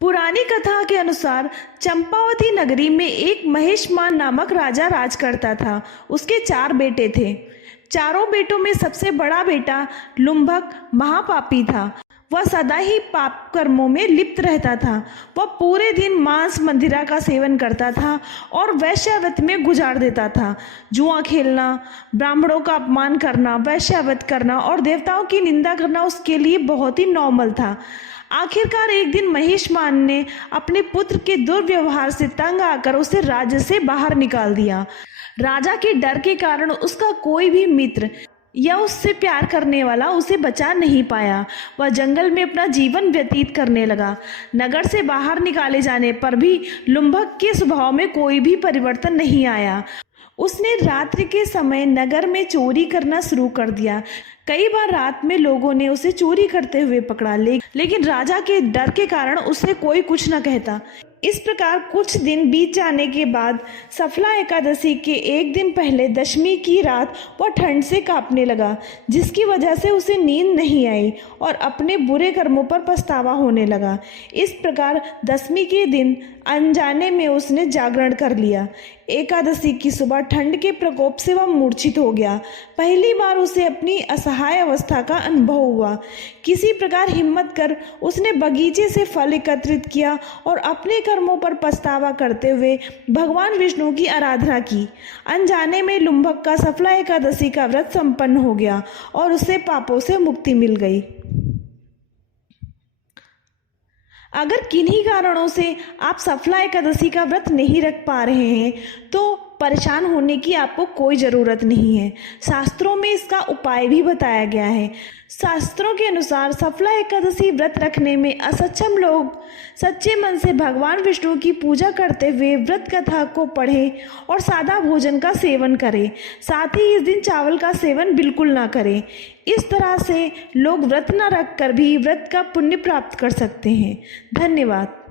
पुरानी कथा के अनुसार चंपावती नगरी में एक महेशमान नामक राजा राज करता था। उसके 4 बेटे थे। चारों बेटों में सबसे बड़ा बेटा लुम्भक महापापी था। वह सदा ही पाप कर्मों में लिप्त रहता था। वह पूरे दिन मांस मंदिरा का सेवन करता था और वैश्यावृत्ति में गुजार देता था। जुआ खेलना, ब्राह्मणों का अपमान करना, वैश्यावृत्ति करना और देवताओं की निंदा करना उसके लिए बहुत ही नॉर्मल था। आखिरकार एक दिन महेशमान ने अपने पुत्र के दुर्व्यवहार से तंग आकर उसे राज्य से बाहर निकाल दिया। राजा के डर के कारण उसका कोई भी मित्र या उससे प्यार करने वाला उसे बचा नहीं पाया। वह जंगल में अपना जीवन व्यतीत करने लगा। नगर से बाहर निकाले जाने पर भी लुम्भक के स्वभाव में कोई भी परिवर्तन नहीं आया। उसने रात्रि के समय नगर में चोरी करना शुरू कर दिया। कई बार रात में लोगों ने उसे चोरी करते हुए पकड़ा, लेकिन राजा के डर के कारण उसे कोई कुछ न कहता। इस प्रकार कुछ दिन बीत जाने के बाद सफला एकादशी के एक दिन पहले दशमी की रात वह ठंड से कांपने लगा, जिसकी वजह से उसे नींद नहीं आई और अपने बुरे कर्मों पर पछतावा होने लगा। इस प्रकार दशमी के दिन अनजाने में उसने जागरण कर लिया। एकादशी की सुबह ठंड के प्रकोप से वह मूर्छित हो गया। पहली बार उसे अपनी असहाय अवस्था का अनुभव हुआ। किसी प्रकार हिम्मत कर उसने बगीचे से फल एकत्रित किया और अपने कर्मों पर पछतावा करते हुए भगवान विष्णु की आराधना की। अनजाने में लुम्भक का सफला एकादशी का व्रत संपन्न हो गया और उसे पापों से मुक्ति मिल गई। अगर किन्हीं कारणों से आप सफला एकादशी का व्रत नहीं रख पा रहे हैं तो परेशान होने की आपको कोई ज़रूरत नहीं है। शास्त्रों में इसका उपाय भी बताया गया है। शास्त्रों के अनुसार सफला एकादशी व्रत रखने में असक्षम लोग सच्चे मन से भगवान विष्णु की पूजा करते हुए व्रत कथा को पढ़ें और सादा भोजन का सेवन करें। साथ ही इस दिन चावल का सेवन बिल्कुल ना करें। इस तरह से लोग व्रत न रख कर भी व्रत का पुण्य प्राप्त कर सकते हैं। धन्यवाद।